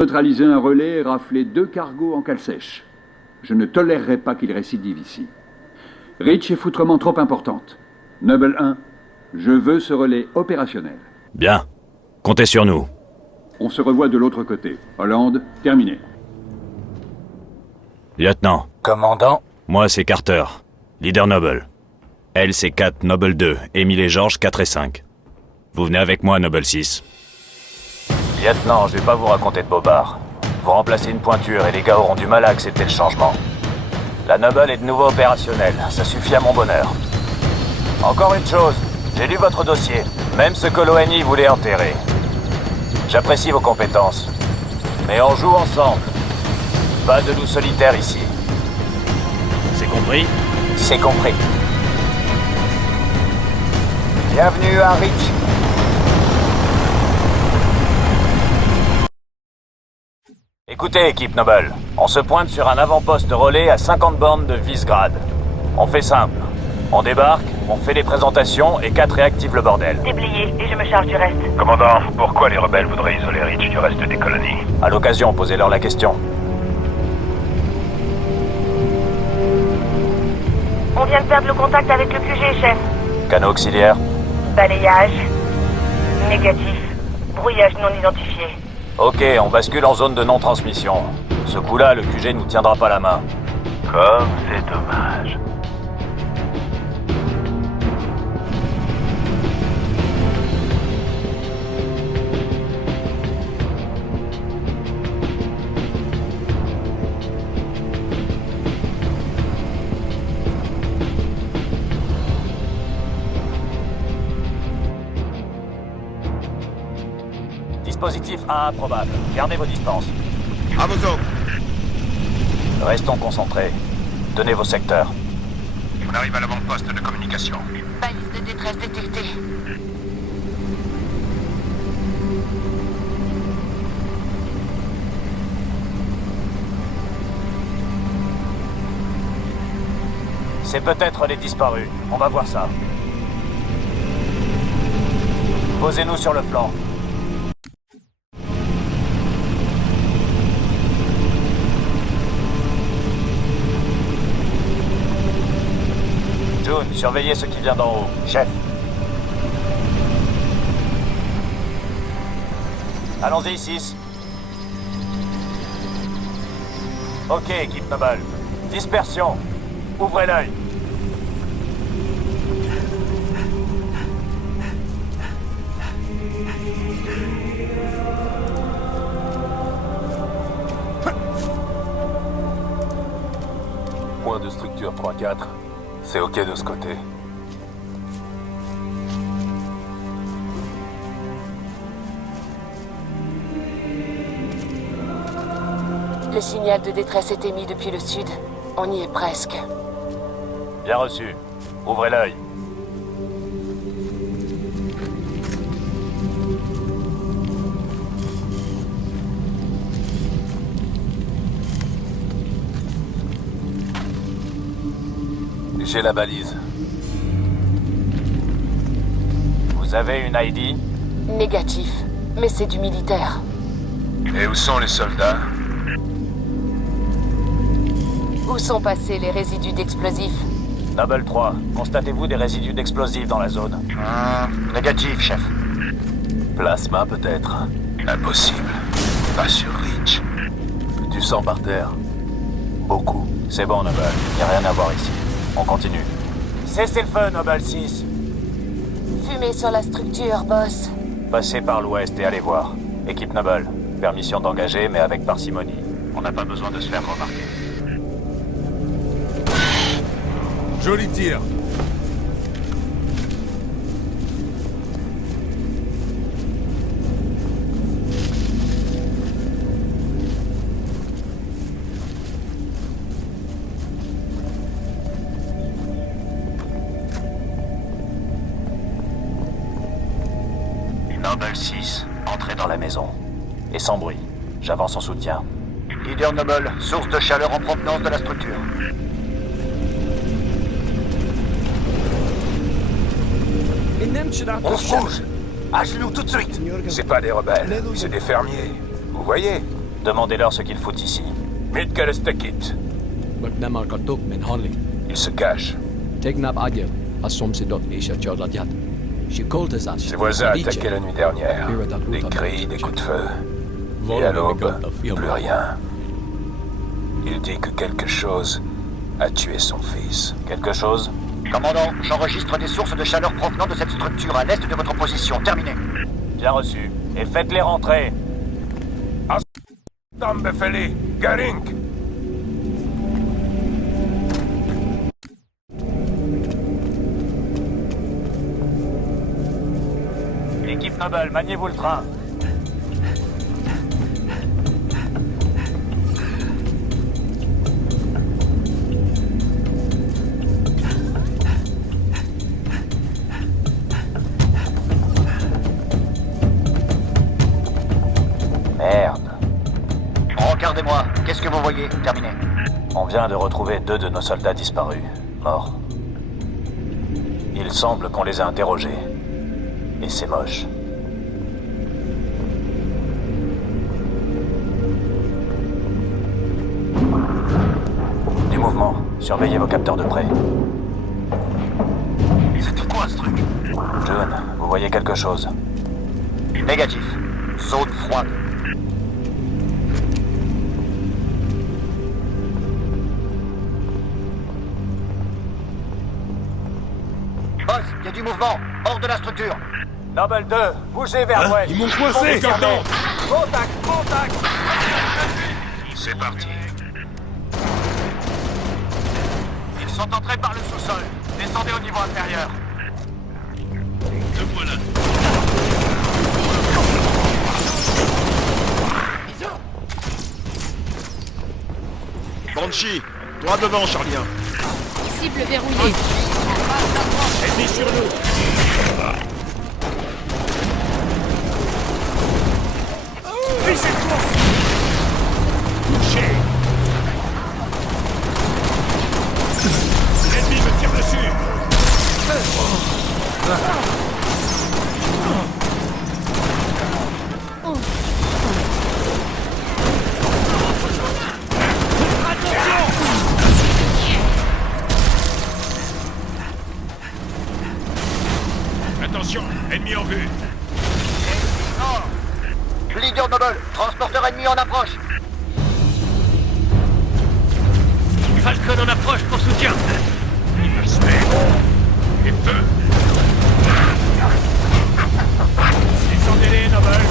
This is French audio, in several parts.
Neutraliser un relais et rafler 2 cargos en cale sèche. Je ne tolérerai pas qu'il récidive ici. Reach est foutrement trop importante. Noble 1, je veux ce relais opérationnel. Bien. Comptez sur nous. On se revoit de l'autre côté. Holland, terminé. Lieutenant. Commandant. Moi, c'est Carter. Leader Noble. Elle, c'est 4, Noble 2. Émile et Georges, 4 et 5. Vous venez avec moi, Noble 6. Lieutenant, je vais pas vous raconter de bobards. Vous remplacez une pointure et les gars auront du mal à accepter le changement. La Noble est de nouveau opérationnelle. Ça suffit à mon bonheur. Encore une chose. J'ai lu votre dossier. Même ce que l'ONI voulait enterrer. J'apprécie vos compétences. Mais on joue ensemble. Pas de loup solitaire ici. C'est compris? C'est compris. Bienvenue à Reach. Écoutez, équipe Noble. On se pointe sur un avant-poste relais à 50 bornes de Visegrad. On fait simple. On débarque, on fait les présentations et 4 réactive le bordel. Déblayé, et je me charge du reste. Commandant, pourquoi les rebelles voudraient isoler Reach du reste des colonies? À l'occasion, posez-leur la question. On vient de perdre le contact avec le QG, chef. Canaux auxiliaires. Balayage. Négatif. Brouillage non identifié. Ok, on bascule en zone de non-transmission. Ce coup-là, le QG nous tiendra pas la main. Comme c'est dommage. Dispositif 1 improbable. Gardez vos distances. À vos ordres. Restons concentrés. Tenez vos secteurs. On arrive à l'avant-poste de communication. Balise de détresse détectée. C'est peut-être les disparus. On va voir ça. Posez-nous sur le flanc. June, surveillez ce qui vient d'en haut. Chef. Allons-y, 6. Ok, équipe Noble. Dispersion. Ouvrez l'œil. Point de structure 3-4. C'est ok de ce côté. Le signal de détresse est émis depuis le sud. On y est presque. Bien reçu. Ouvrez l'œil. J'ai la balise. Vous avez une ID? Négatif. Mais c'est du militaire. Et où sont les soldats? Où sont passés les résidus d'explosifs? Noble 3, constatez-vous des résidus d'explosifs dans la zone? Négatif, chef. Plasma, peut-être. Impossible. Pas sur Reach. Du sang par terre. Beaucoup. C'est bon, Noble. Y a rien à voir ici. On continue. Cessez le feu, Noble 6. Fumée sur la structure, boss. Passez par l'ouest et allez voir. Équipe Noble, permission d'engager, mais avec parcimonie. On n'a pas besoin de se faire remarquer. Joli tir. Noble 6, entrez dans la maison. Et sans bruit. J'avance en soutien. Leader Noble, source de chaleur en provenance de la structure. On se bouge! À genoux tout de suite! C'est pas des rebelles, c'est des fermiers. Vous voyez? Demandez-leur ce qu'ils foutent ici. Midgalestekit. Il se cache. Ses voisins attaquaient la nuit dernière. Des cris, des coups de feu. Et à l'aube, plus rien. Il dit que quelque chose a tué son fils. Quelque chose? Commandant, j'enregistre des sources de chaleur provenant de cette structure à l'est de votre position. Terminé. Bien reçu. Et faites-les rentrer. Tambefeli, Garink. Équipe Noble, maniez-vous le train. Merde. Regardez-moi. Qu'est-ce que vous voyez? Terminé. On vient de retrouver 2 de nos soldats disparus, morts. Il semble qu'on les a interrogés. Et c'est moche. Du mouvement. Surveillez vos capteurs de près. C'était quoi ce truc? June, vous voyez quelque chose? Négatif. Zone froide. Boss, il y a du mouvement. Hors de la structure. Noble 2, bougez vers l'ouest. Ils m'ont coincé! Contact, contact. C'est parti. Ils sont entrés par le sous-sol. Descendez au niveau inférieur. Le voilà. Banshee, droit devant, Charlien. Cible verrouillée. Ennemi sur nous. Visez-toi. Touché. L'ennemi me tire dessus. Attention, ennemi en vue. Leader Noble, transporteur ennemi en approche. Falcon en approche pour soutien. Il va se faire. Et feu. Descendez-les, Noble.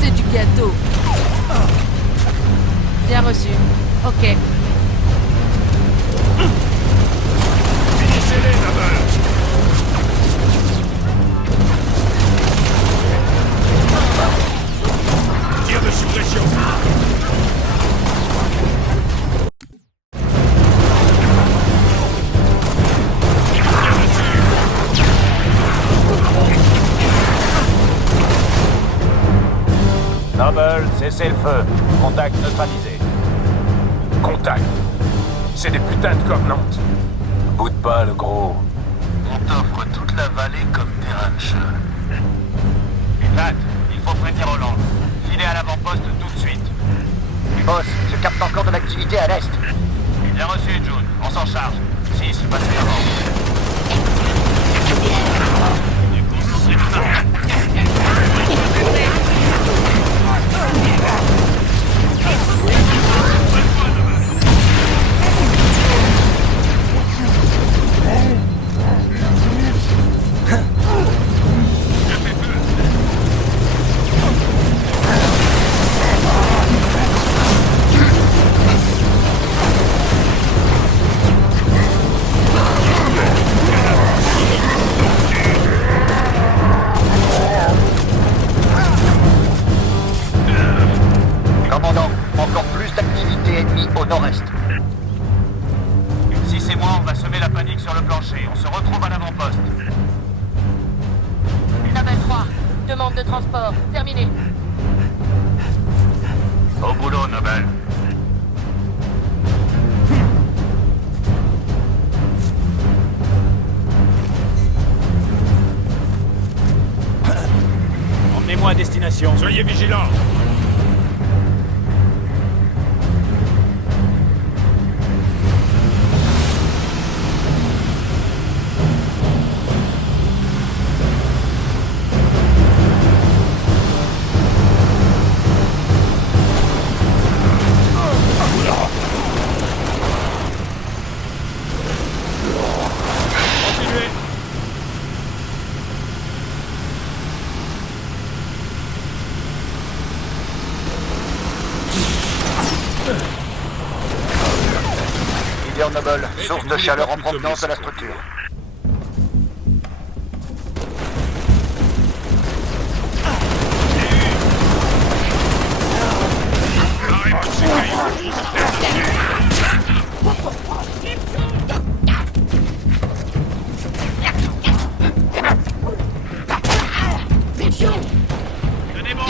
C'est du gâteau. Bien reçu. Ok. Finissez-les, Noble. Tir de suppression. Noble, cessez le feu. Contact neutralisé. Contact. C'est des putains de Covenants. Boude pas, le gros. On t'offre toute la vallée comme terrain de jeu. Pat, il faut prévenir Hollande. Filez à l'avant-poste tout de suite. Boss, je capte encore de l'activité à l'est. Bien reçu, June. On s'en charge. Si, c'est passé avant. Commandant, encore plus d'activité ennemie au nord-est. Si c'est moi, on va semer la panique sur le plancher. On se retrouve à l'avant-poste. Noble 3, demande de transport. Terminé. Au boulot, Noble. Emmenez-moi à destination. Soyez vigilants. Confirme, Noble. Source de chaleur en provenance à la structure. Arrête de ces cailloux. Tenez bon.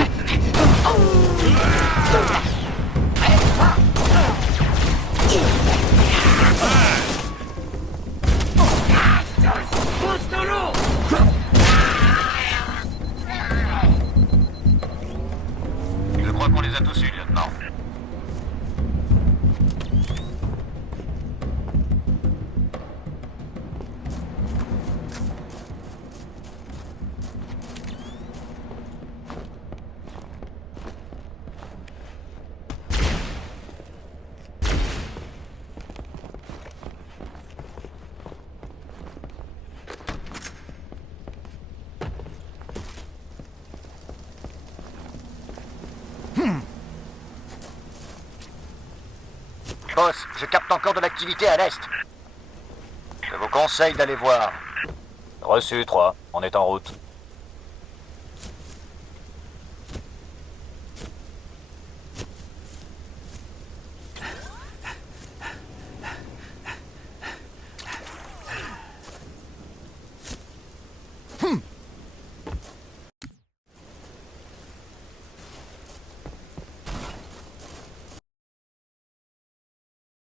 Pousse dans l'eau. Je crois qu'on les a tous eus, lieutenant. Boss, je capte encore de l'activité à l'est. Je vous conseille d'aller voir. Reçu, 3. On est en route.